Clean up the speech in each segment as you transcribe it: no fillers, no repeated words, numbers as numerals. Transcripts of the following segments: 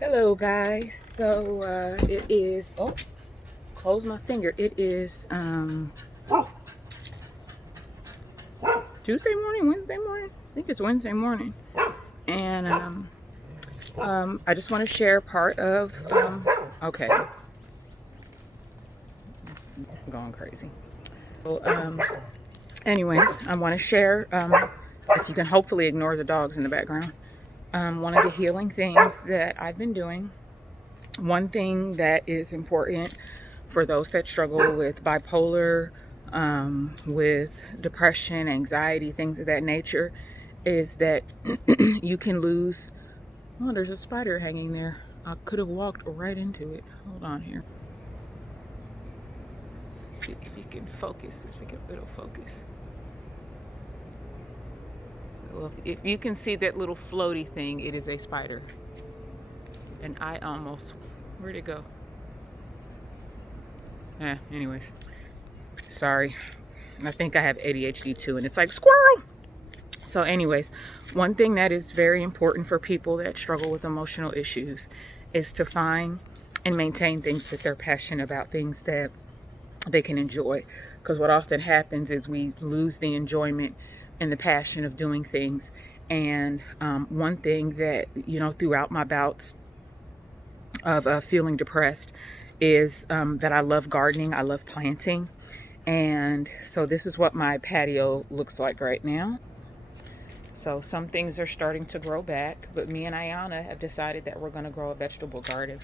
Hello guys, so it is, close my finger, it is Tuesday morning, Wednesday morning, I think it's Wednesday morning, and I just want to share part of, okay, I'm going crazy. So, anyways, I want to share, if you can hopefully ignore the dogs in the background, one of the healing things that I've been doing. One thing that is important for those that struggle with bipolar, with depression, anxiety, things of that nature, is that you can lose. Oh, there's a spider hanging there. I could have walked right into it. Hold on here. See if you can focus. If it'll focus. Well, if you can see that little floaty thing, it is a spider. And I almost, where'd it go? Anyways, sorry. I think I have ADHD too, and it's like squirrel. So anyways, one thing that is very important for people that struggle with emotional issues is to find and maintain things that they're passionate about, things that they can enjoy. Because what often happens is we lose the enjoyment and the passion of doing things. And one thing that, throughout my bouts of feeling depressed is that I love gardening. I love planting. And so this is what my patio looks like right now. So some things are starting to grow back, but me and Ayana have decided that we're going to grow a vegetable garden.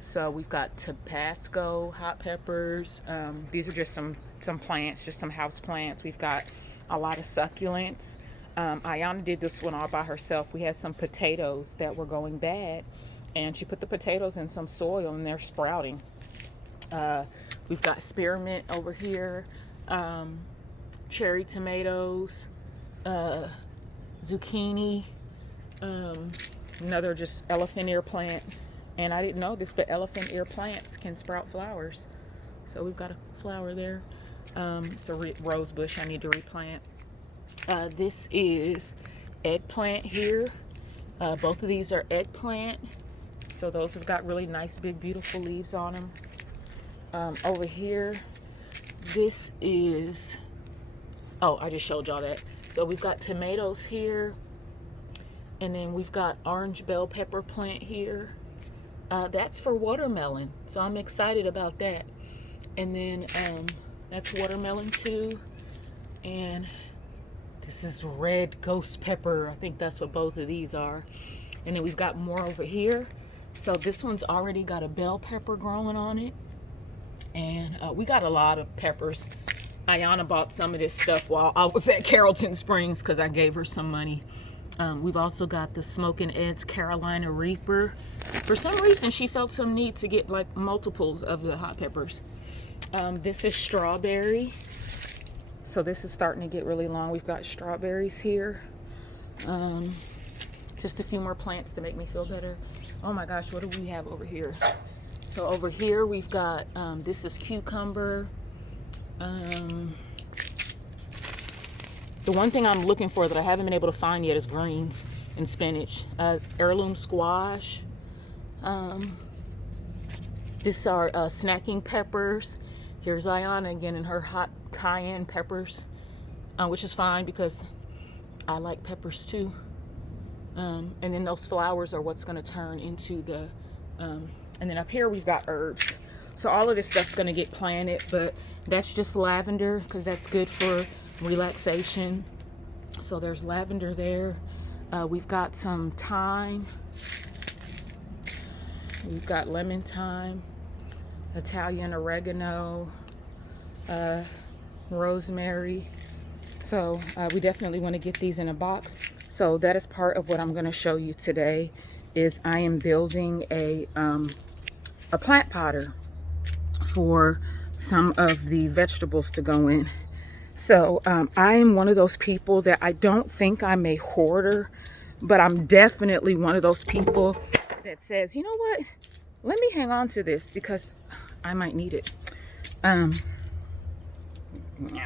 So we've got Tabasco, hot peppers. These are just some plants, just some house plants. We've got a lot of succulents. Ayana did this one all by herself. We had some potatoes that were going bad, and she put the potatoes in some soil and they're sprouting. We've got spearmint over here, cherry tomatoes, zucchini, another just elephant ear plant. And I didn't know this, but elephant ear plants can sprout flowers. So we've got a flower there. It's a rose bush I need to replant. This is eggplant here. Both of these are eggplant. So those have got really nice, big, beautiful leaves on them. Over here, this is, I just showed y'all that. So we've got tomatoes here. And then we've got orange bell pepper plant here. That's for watermelon, so I'm excited about that. And then that's watermelon too. And this is red ghost pepper. I think that's what both of these are. And then we've got more over here. So this one's already got a bell pepper growing on it. And we got a lot of peppers. Ayana bought some of this stuff while I was at Carrollton Springs because I gave her some money. We've also got the Smoking Ed's Carolina Reaper. For some reason, she felt some need to get like multiples of the hot peppers. This is strawberry. So this is starting to get really long. We've got strawberries here. Just a few more plants to make me feel better. Oh my gosh, what do we have over here? So over here, we've got, this is cucumber. The one thing I'm looking for that I haven't been able to find yet is greens and spinach. Heirloom squash. These are snacking peppers. Here's Ayana again in her hot cayenne peppers, which is fine because I like peppers too. And then those flowers are what's going to turn into the, and then up here we've got herbs. So all of this stuff's going to get planted, but that's just lavender because that's good for relaxation. So there's lavender there. We've got some thyme. We've got lemon thyme, Italian oregano, rosemary. So we definitely want to get these in a box. So that is part of what I'm going to show you today. Is I am building a plant potter for some of the vegetables to go in. So I am one of those people that I don't think I'm a hoarder, but I'm definitely one of those people that says, you know what, let me hang on to this because I might need it. Yeah,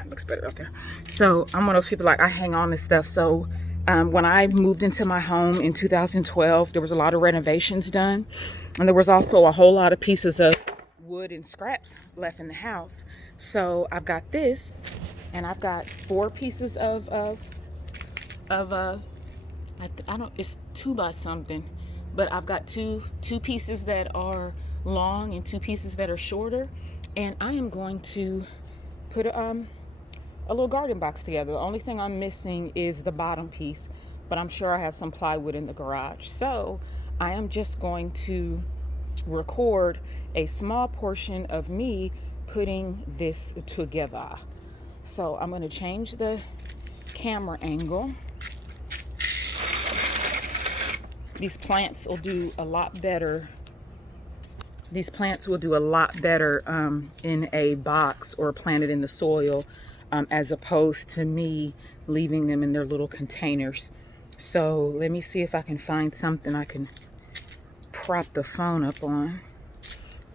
it looks better out there. So I'm one of those people like I hang on to stuff. So When I moved into my home in 2012, there was a lot of renovations done. And there was also a whole lot of pieces of wood and scraps left in the house. So I've got this, and I've got 4 pieces of I don't, it's 2 by something, but I've got two pieces that are long and 2 pieces that are shorter. And I am going to put a little garden box together. The only thing I'm missing is the bottom piece, but I'm sure I have some plywood in the garage. So I am just going to record a small portion of me putting this together. So I'm going to change the camera angle. These plants will do a lot better. These plants will do a lot better in a box or planted in the soil, as opposed to me leaving them in their little containers. So let me see if I can find something I can prop the phone up on.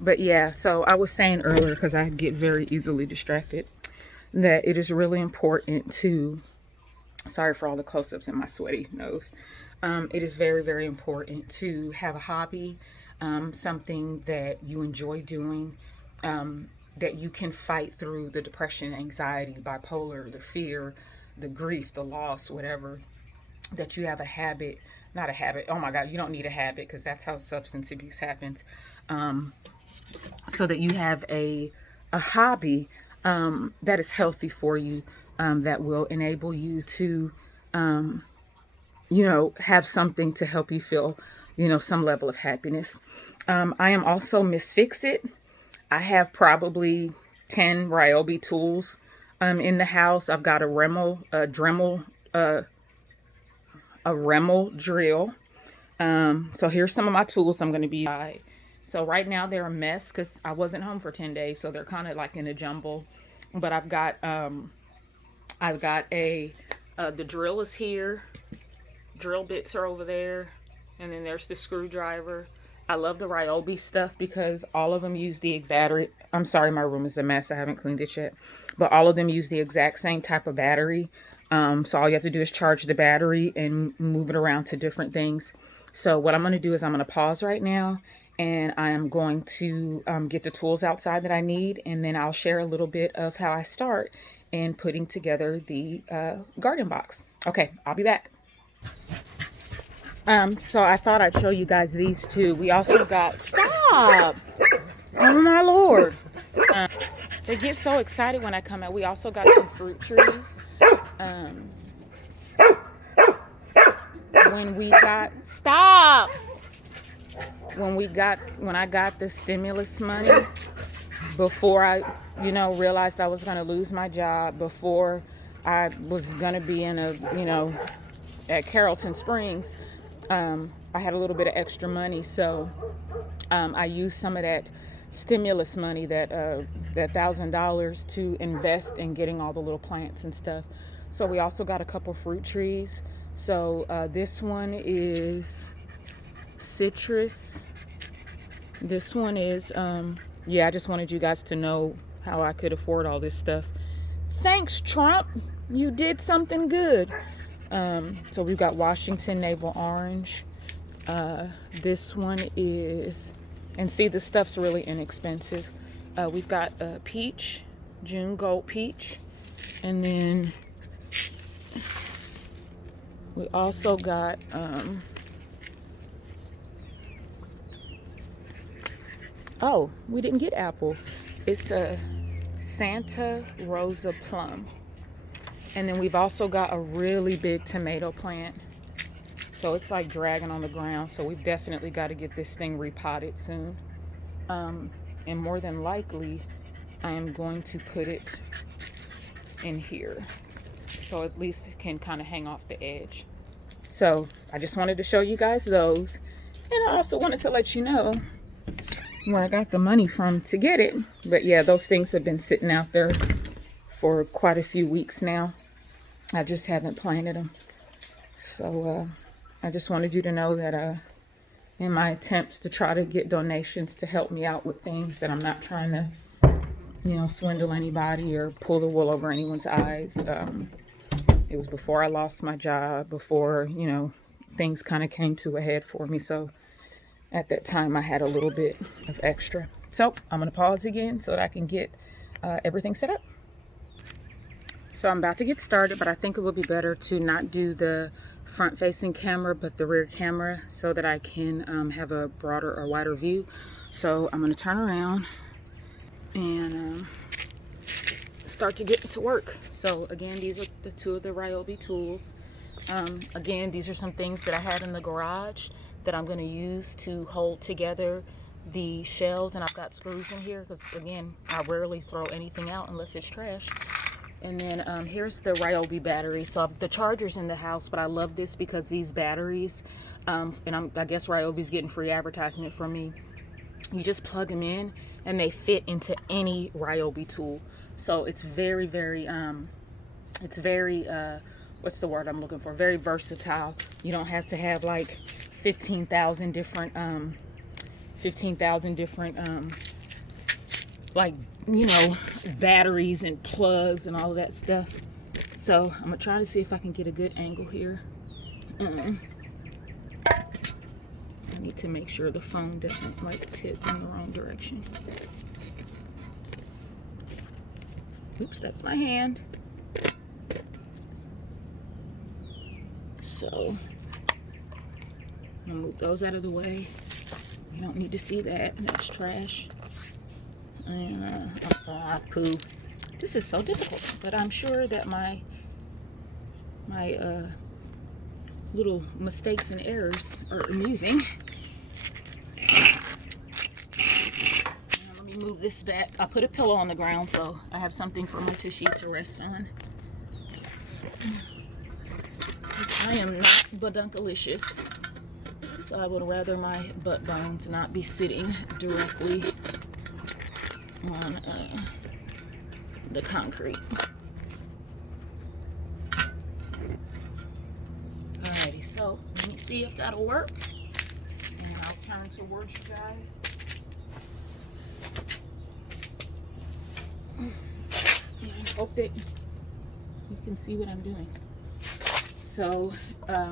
But yeah, so I was saying earlier, because I get very easily distracted, that it is really important to, sorry for all the close-ups in my sweaty nose. It is very, very important to have a hobby, something that you enjoy doing, that you can fight through the depression, anxiety, bipolar, the fear, the grief, the loss, whatever, that you have a habit, not a habit. Oh my God, you don't need a habit, because that's how substance abuse happens. So that you have a hobby that is healthy for you, that will enable you to, have something to help you feel, some level of happiness. I am also Miss Fix-It. I have probably 10 Ryobi tools in the house. I've got a Dremel drill. So here's some of my tools I'm going to be. So right now they're a mess because I wasn't home for 10 days. So they're kind of like in a jumble. But I've got the drill is here. Drill bits are over there. And then there's the screwdriver. I love the Ryobi stuff because all of them use the exact battery. I'm sorry, my room is a mess. I haven't cleaned it yet. But all of them use the exact same type of battery. So all you have to do is charge the battery and move it around to different things. So what I'm going to do is I'm going to pause right now, and I am going to get the tools outside that I need, and then I'll share a little bit of how I start in putting together the garden box. Okay, I'll be back. So I thought I'd show you guys these two. We also got, stop! Oh my Lord. They get so excited when I come out. We also got some fruit trees. When I got the stimulus money, before I, realized I was going to lose my job, before I was going to be in at Carrollton Springs, I had a little bit of extra money. So, I used some of that stimulus money, that $1,000, to invest in getting all the little plants and stuff. So we also got a couple fruit trees. So this one is citrus. This one is I just wanted you guys to know how I could afford all this stuff. Thanks, Trump, you did something good. So we've got Washington navel orange. This one is, and see, the stuff's really inexpensive. We've got peach, June gold peach, and then we also got we didn't get apple. It's a Santa Rosa plum. And then we've also got a really big tomato plant. So it's like dragging on the ground. So we've definitely got to get this thing repotted soon. And more than likely, I am going to put it in here, so at least it can kind of hang off the edge. So I just wanted to show you guys those. And I also wanted to let you know where I got the money from to get it. But yeah, those things have been sitting out there for quite a few weeks now. I just haven't planted them. So I just wanted you to know that in my attempts to try to get donations to help me out with things, that I'm not trying to, swindle anybody or pull the wool over anyone's eyes. It was before I lost my job, before, you know, things kind of came to a head for me. So at that time, I had a little bit of extra. So I'm going to pause again so that I can get everything set up. So I'm about to get started, but I think it would be better to not do the front-facing camera, but the rear camera, so that I can have a broader or wider view. So I'm going to turn around and start to get to work. So again, these are the two of the Ryobi tools. Again, these are some things that I had in the garage that I'm going to use to hold together the shelves, and I've got screws in here because, again, I rarely throw anything out unless it's trash. And then here's the Ryobi battery. So the charger's in the house, but I love this because these batteries, and I guess Ryobi's getting free advertisement from me. You just plug them in and they fit into any Ryobi tool. So it's very, very, what's the word I'm looking for? Very versatile. You don't have to have like 15,000 different, like, you know, batteries and plugs and all of that stuff. So I'm gonna try to see if I can get a good angle here. I need to make sure the phone doesn't like tip in the wrong direction. Oops, that's my hand. So I'm gonna move those out of the way. We don't need to see that. That's trash. And poo. This is so difficult, but I'm sure that my little mistakes and errors are amusing. Let me move this back. I put a pillow on the ground so I have something for my tushy to rest on. I am not budunkalicious, so I would rather my butt bones not be sitting directly on the concrete. Alrighty, so let me see if that'll work, and I'll turn towards you guys. And hope that you can see what I'm doing. So let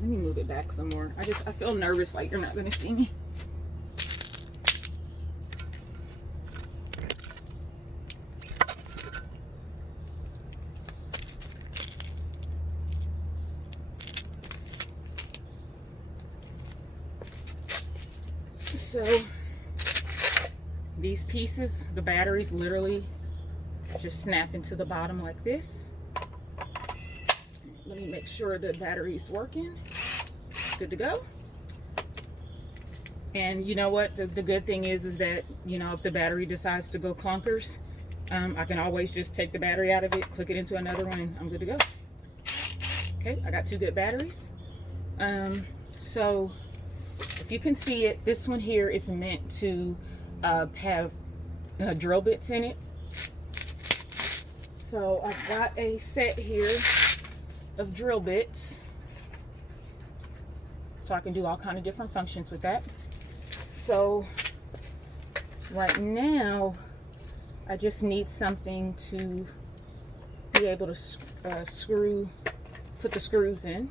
me move it back some more. I feel nervous, like you're not gonna see me. So these pieces, the batteries literally just snap into the bottom like this. Let me make sure the battery's working. Good to go. And you know what? The good thing is that, you know, if the battery decides to go clunkers, I can always just take the battery out of it, click it into another one, and I'm good to go. Okay, I got two good batteries. So if you can see it, this one here is meant to have drill bits in it. So I've got a set here of drill bits, so I can do all kind of different functions with that. So right now I just need something to be able to put the screws in.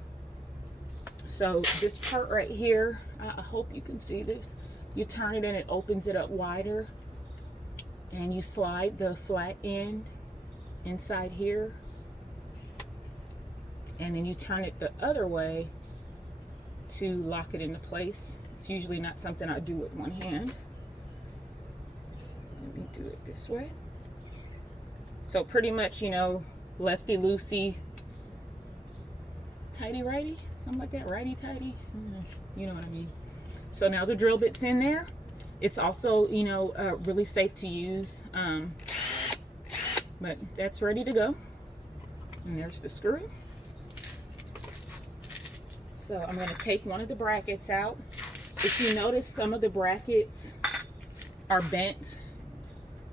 So this part right here, I hope you can see this. You turn it and it opens it up wider, and you slide the flat end inside here, and then you turn it the other way to lock it into place. It's usually not something I do with one hand. Let me do it this way. So pretty much, you know, lefty loosey, tighty righty, something like that, righty tighty, you know what I mean. So now the drill bit's in there. It's also, you know, really safe to use, but that's ready to go. And there's the screw. So I'm going to take one of the brackets out. If you notice, some of the brackets are bent,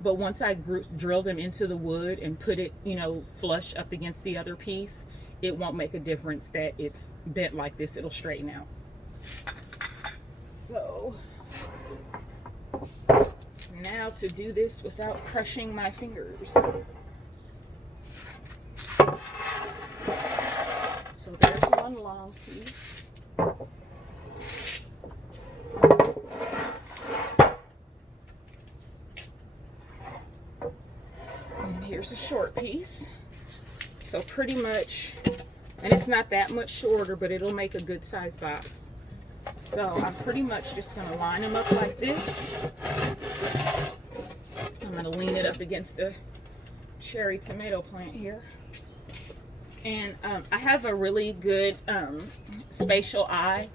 but once I drill them into the wood and put it, you know, flush up against the other piece, it won't make a difference that it's bent like this. It'll straighten out. So now to do this without crushing my fingers. one long piece. And here's a short piece. So pretty much, and it's not that much shorter, but it'll make a good size box. So I'm pretty much just gonna line them up like this. I'm gonna lean it up against the cherry tomato plant here. And I have a really good spatial eye.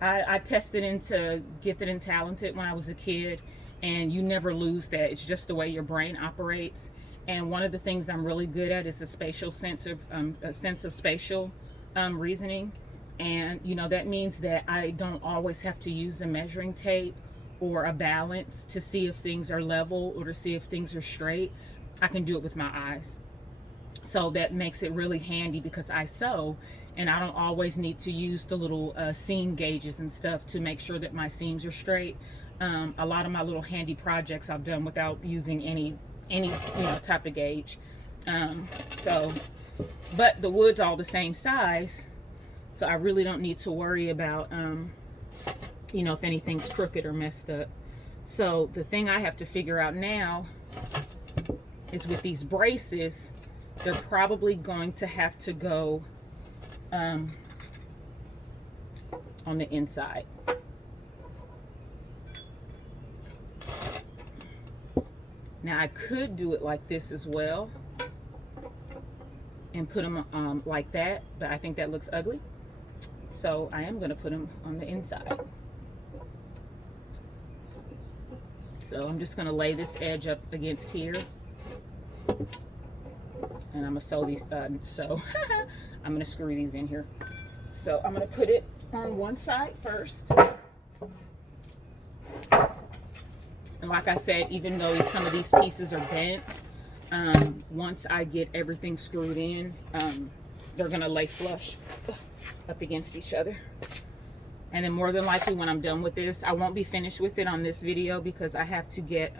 I tested into gifted and talented when I was a kid, and you never lose that. It's just the way your brain operates. And one of the things I'm really good at is a sense of spatial reasoning. And you know, that means that I don't always have to use a measuring tape or a balance to see if things are level or to see if things are straight. I can do it with my eyes. So that makes it really handy because I sew, and I don't always need to use the little seam gauges and stuff to make sure that my seams are straight. A lot of my little handy projects I've done without using any type of gauge. But the wood's all the same size, so I really don't need to worry about if anything's crooked or messed up. So the thing I have to figure out now is with these braces, they're probably going to have to go on the inside. Now I could do it like this as well and put them like that, but I think that looks ugly. So I am going to put them on the inside. So I'm just going to lay this edge up against here. And I'm going to sew these, I'm going to screw these in here. So I'm going to put it on one side first. And like I said, even though some of these pieces are bent, once I get everything screwed in, they're going to lay flush up against each other. And then more than likely when I'm done with this, I won't be finished with it on this video because I have to get,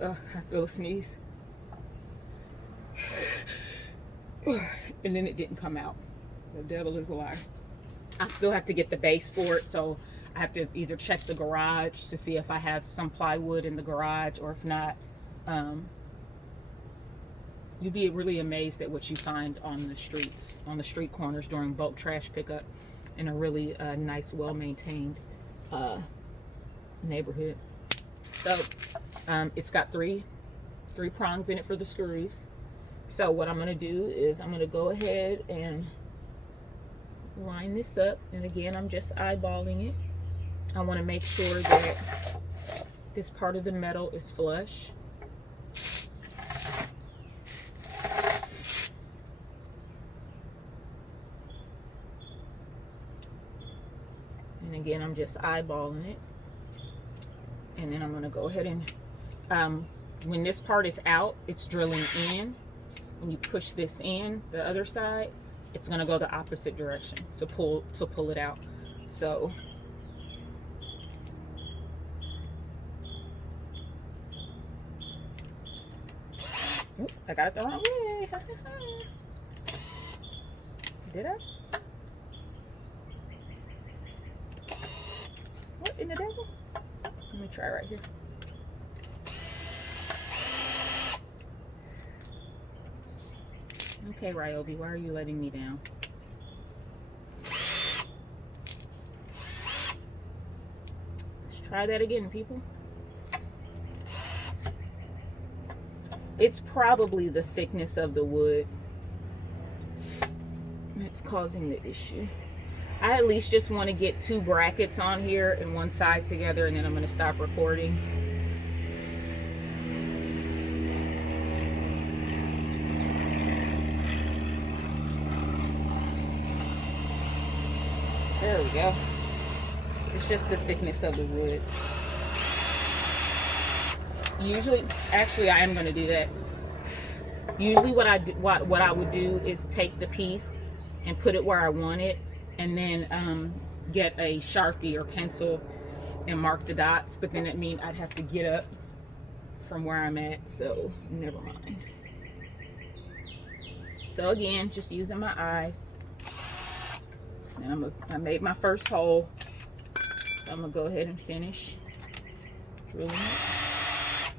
I feel a sneeze. And then it didn't come out. The devil is a liar. I still have to get the base for it, so I have to either check the garage to see if I have some plywood in the garage, or if not, you'd be really amazed at what you find on the streets, on the street corners during bulk trash pickup in a really nice, well-maintained neighborhood. So it's got three prongs in it for the screws. So what I'm going to do is I'm going to go ahead and line this up. And again, I'm just eyeballing it. I want to make sure that this part of the metal is flush. And again, I'm just eyeballing it. And then I'm going to go ahead and, when this part is out, it's drilling in. When you push this in, the other side, it's going to go the opposite direction. So pull it out. So oop, I got it the wrong way. Did I? What in the devil? Let me try right here. Okay, Ryobi, why are you letting me down? Let's try that again, people. It's probably the thickness of the wood that's causing the issue. I at least just want to get 2 brackets on here and one side together, and then I'm going to stop recording. There we go. It's just the thickness of the wood. Usually, actually, I am going to do that. Usually what I would do is take the piece and put it where I want it, and then get a Sharpie or pencil and mark the dots. But then it means I'd have to get up from where I'm at, so never mind. So again, just using my eyes. And I made my first hole. So I'm gonna go ahead and finish drilling it.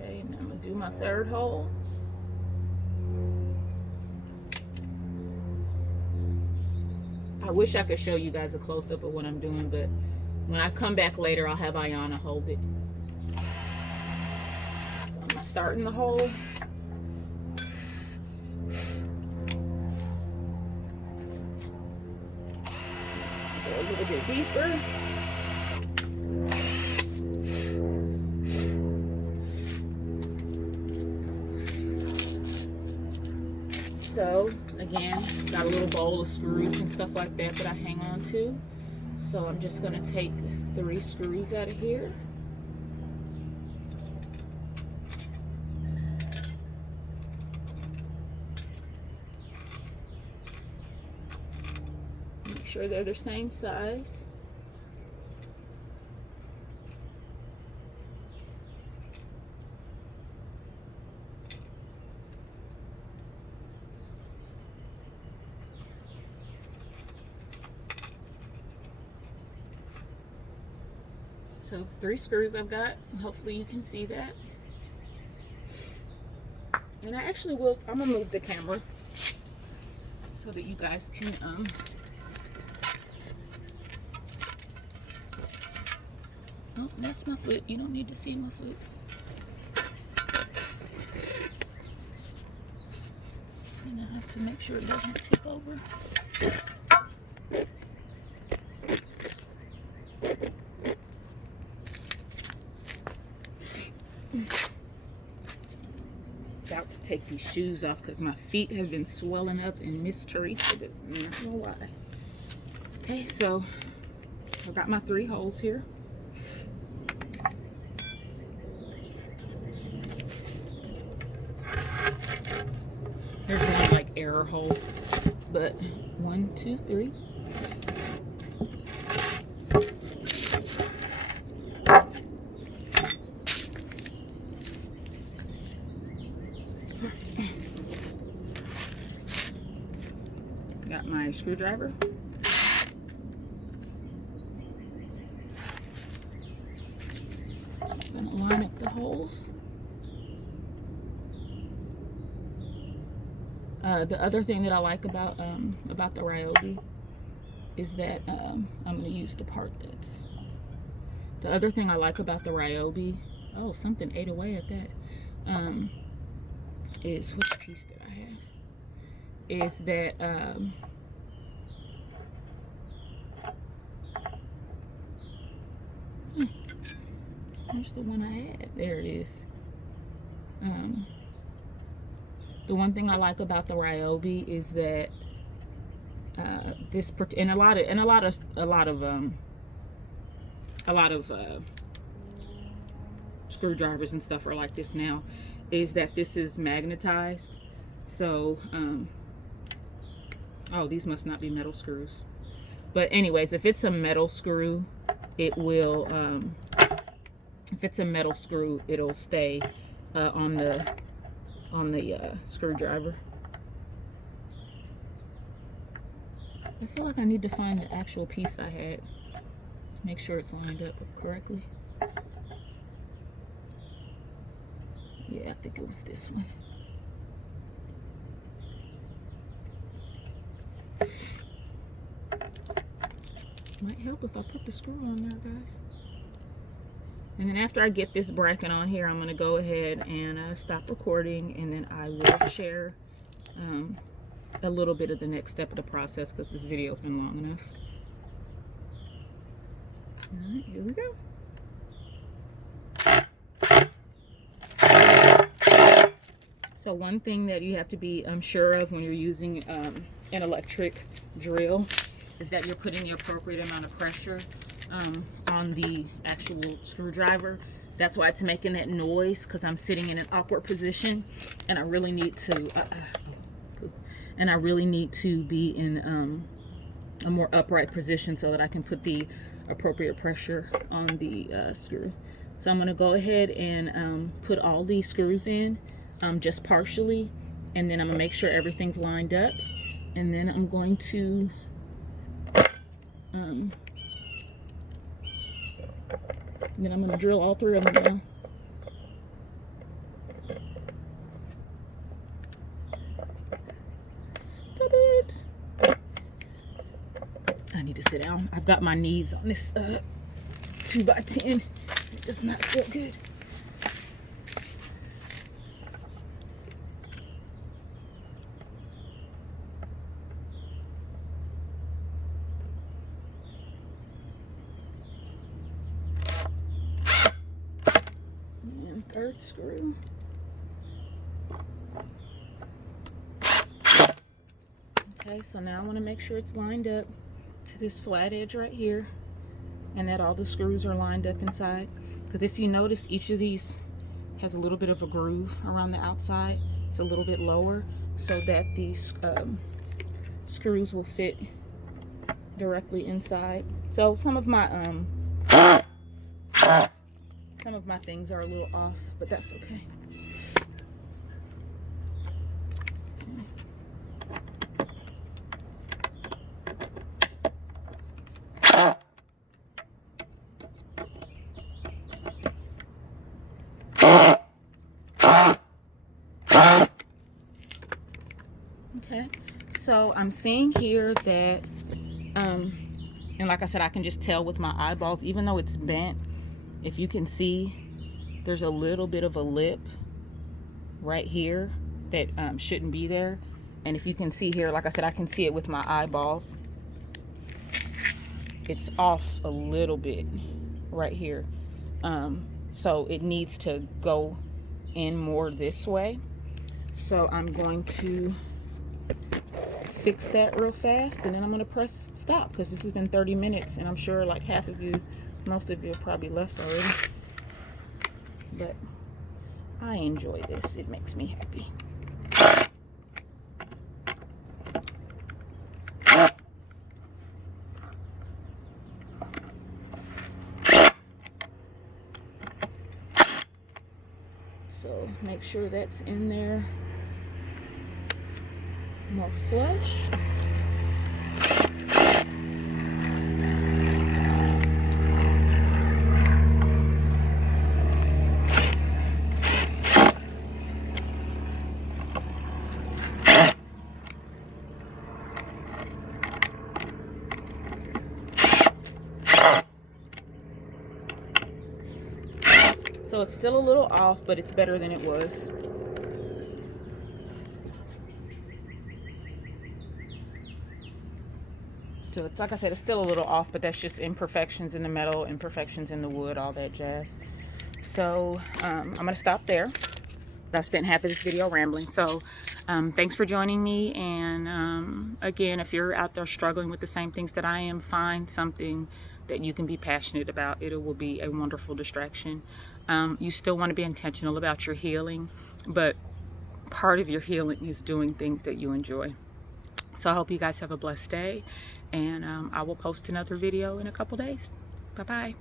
Okay, and I'm gonna do my third hole. I wish I could show you guys a close-up of what I'm doing, but when I come back later, I'll have Ayana hold it. So I'm starting the hole. Go a little bit deeper. So again, got a little bowl of screws and stuff like that that I hang on to. So I'm just gonna take 3 screws out of here. Make sure they're the same size. So 3 screws I've got. Hopefully you can see that. And I actually will, I'm gonna move the camera so that you guys can oh, that's my foot. You don't need to see my foot. And I have to make sure it doesn't tip over. About to take these shoes off because my feet have been swelling up and Miss Theresa doesn't know why. Okay, so I've got my 3 holes here. There's one like error hole, but 1, 2, 3. Got my screwdriver. Gonna line up the holes. The other thing that I like about the Ryobi is that I'm gonna use the part that's. The other thing I like about the Ryobi, oh, something ate away at that. Is which piece that I have? Is that where's the one I had? There it is. The one thing I like about the Ryobi is that this and a lot of screwdrivers and stuff are like this now, is that this is magnetized. So oh, these must not be metal screws, but anyways, if it's a metal screw, it will if it's a metal screw, it'll stay on the screwdriver. I feel like I need to find the actual piece I had, make sure it's lined up correctly. Yeah, I think it was this one. Might help if I put the screw on there, guys. And then after I get this bracket on here, I'm going to go ahead and stop recording, and then I will share a little bit of the next step of the process because this video's been long enough. All right, here we go. So one thing that you have to be sure of when you're using an electric drill is that you're putting the appropriate amount of pressure on the actual screwdriver. That's why it's making that noise, because I'm sitting in an awkward position, and I really need to be in a more upright position so that I can put the appropriate pressure on the screw. So I'm going to go ahead and put all these screws in, just partially, and then I'm going to make sure everything's lined up, and then I'm going to drill all 3 of them now. Stop it. I need to sit down. I've got my knees on this 2x10. It does not feel good. And 3rd screw. Okay, so now I want to make sure it's lined up to this flat edge right here, and that all the screws are lined up inside. Because if you notice, each of these has a little bit of a groove around the outside. It's a little bit lower so that these screws will fit directly inside. So some of my things are a little off, but that's okay. Okay, so I'm seeing here that, and like I said, I can just tell with my eyeballs, even though it's bent, if you can see, there's a little bit of a lip right here that shouldn't be there. And if you can see here, like I said, I can see it with my eyeballs. It's off a little bit right here. So it needs to go in more this way. So I'm going to fix that real fast, and then I'm going to press stop, because this has been 30 minutes and I'm sure like most of you have probably left already. But I enjoy this. It makes me happy. So make sure that's in there more flush. So it's still a little off, but it's better than it was. So it's, like I said, it's still a little off, but that's just imperfections in the metal, imperfections in the wood, all that jazz. So I'm going to stop there. I spent half of this video rambling. So thanks for joining me. And again, if you're out there struggling with the same things that I am, find something that you can be passionate about. It will be a wonderful distraction. You still want to be intentional about your healing, but part of your healing is doing things that you enjoy. So I hope you guys have a blessed day, and I will post another video in a couple days. Bye-bye.